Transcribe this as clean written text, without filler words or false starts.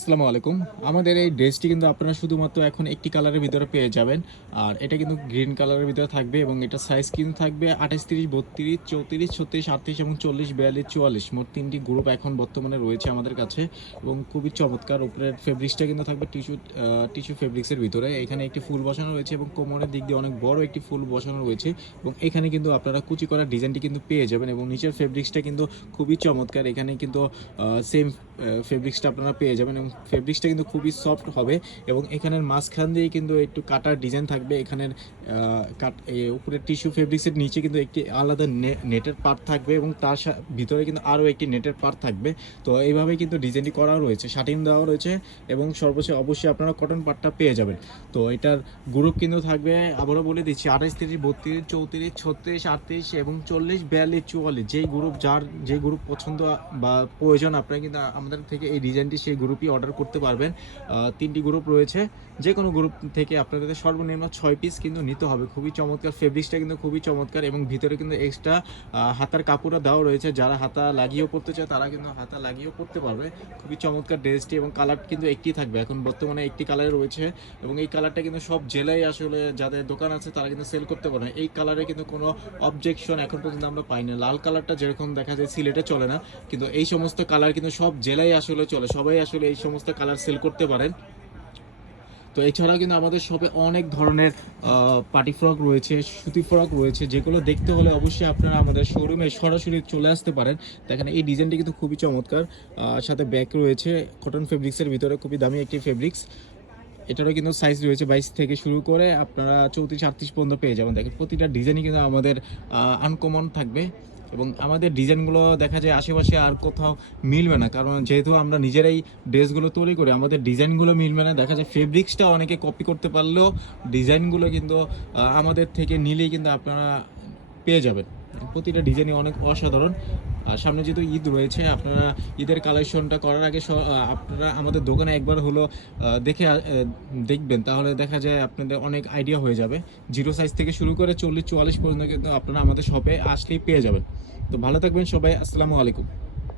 আসসালামু আলাইকুম। আমাদের এই ড্রেসটি কিন্তু আপনারা শুধুমাত্র এখন একটি কালারের ভিতরে পেয়ে যাবেন। আর এটা কিন্তু গ্রিন কালারের ভিতরে থাকবে এবং এটার সাইজ কিন্তু থাকবে 28, 30, 32, 34, 36, 38 এবং 40, 42, 44 মোট 3টি গ্রুপ এখন বর্তমানে রয়েছে আমাদের কাছে এবং খুবই চমৎকার। উপরের ফেব্রিক্সটা কিন্তু থাকবে টিস্যু ফেব্রিক্সের ভিতরে। এখানে একটি ফুল বসানো রয়েছে এবং কোমরের দিক দিয়ে অনেক বড় একটি ফুল বসানো রয়েছে এবং এখানে কিন্তু আপনারা কুচি করা ডিজাইনটি কিন্তু পেয়ে যাবেন এবং নিচের ফেব্রিক্সটা কিন্তু খুবই চমৎকার। এখানে কিন্তু সেম ফেব্রিক্সটা আপনারা পেয়ে যাবেন এবং ফেব্রিক্সটা কিন্তু খুবই সফট হবে এবং এখানের মাঝখান দিয়ে কিন্তু একটু কাটার ডিজাইন থাকবে। এখানের উপরের টিস্যু ফেব্রিক্সের নিচে কিন্তু একটি আলাদা নেটের পার্ট থাকবে এবং তার ভিতরে কিন্তু আরও একটি নেটের পার্ট থাকবে। তো এইভাবেই কিন্তু ডিজাইনটি করা রয়েছে, শাটিন দেওয়া রয়েছে এবং সর্বোচ্চ অবশ্যই আপনারা কটন পার্টটা পেয়ে যাবেন। তো এটার গ্রুপ কিন্তু থাকবে, আবারও বলে দিচ্ছি, 28, 30, 32, 34, 36, 38 এবং 40, 42, 44। যেই গ্রুপ যে গ্রুপ পছন্দ বা প্রয়োজন আপনারা কিন্তু আমাদের থেকে এই ডিজাইনটি সেই গ্রুপই অর্ডার করতে পারবেন। 3টি গ্রুপ রয়েছে, যে কোনো গ্রুপ থেকে আপনাদের সর্বনিম্ন 6 পিস কিন্তু নিতে হবে। খুবই চমৎকার, ফেব্রিক্সটা কিন্তু খুবই চমৎকার এবং ভিতরে কিন্তু এক্সট্রা হাতার কাপড়ও দেওয়া রয়েছে। যারা হাতা লাগিয়েও পড়তে চায় তারা কিন্তু হাতা লাগিয়েও পড়তে পারবে। খুবই চমৎকার ড্রেসটি এবং কালার কিন্তু একটি থাকবে, এখন বর্তমানে একটি কালার রয়েছে এবং এই কালারটা কিন্তু সব জেলায় আসলে যাদের দোকান আছে তারা কিন্তু সেল করতে পারে। এই কালারে কিন্তু কোনো অবজেকশন এখন পর্যন্ত আমরা পাই না। লাল কালারটা যেরকম দেখা যায় সিলেটে চলে না, কিন্তু এই সমস্ত কালার কিন্তু সব জেলায় আসলে চলে, সবাই আসলে এই সমস্ত কালার সেল করতে পারেন। তো এছাড়াও কিন্তু আমাদের শপে অনেক ধরনের পার্টি ফ্রক রয়েছে, সুতি ফ্রক রয়েছে, যেগুলো দেখতে হলে অবশ্যই আপনারা আমাদের শোরুমে সরাসরি চলে আসতে পারেন। দেখেন এই ডিজাইনটি কিন্তু খুবই চমৎকার, সাথে ব্যাক রয়েছে কটন ফেব্রিক্সের ভিতরে, খুবই দামি একটি ফেব্রিক্স। এটারও কিন্তু সাইজ রয়েছে 22 থেকে শুরু করে আপনারা 34, 38 পর্যন্ত পেয়ে যাবেন। দেখেন প্রতিটা ডিজাইনই কিন্তু আমাদের আনকমন থাকবে এবং আমাদের ডিজাইনগুলো দেখা যায় আশেপাশে আর কোথাও মিলবে না, কারণ যেহেতু আমরা নিজেরাই ড্রেসগুলো তৈরি করি আমাদের ডিজাইনগুলো মিলবে না। দেখা যায় ফেব্রিক্সটা অনেকে কপি করতে পারলেও ডিজাইনগুলো কিন্তু আমাদের থেকে নিলেই কিন্তু আপনারা পেয়ে যাবেন। প্রতিটা ডিজাইনই অনেক অসাধারণ। আর সামনে যেহেতু ঈদ রয়েছে, আপনারা ঈদের কালেকশনটা করার আগে আপনারা আমাদের দোকানে একবার হলো দেখবেন, তাহলে দেখা যায় আপনাদের অনেক আইডিয়া হয়ে যাবে। 0 সাইজ থেকে শুরু করে 40, 44 পর্যন্ত কিন্তু আপনারা আমাদের শপে আসলেই পেয়ে যাবেন। তো ভালো থাকবেন সবাই, আসসালামু আলাইকুম।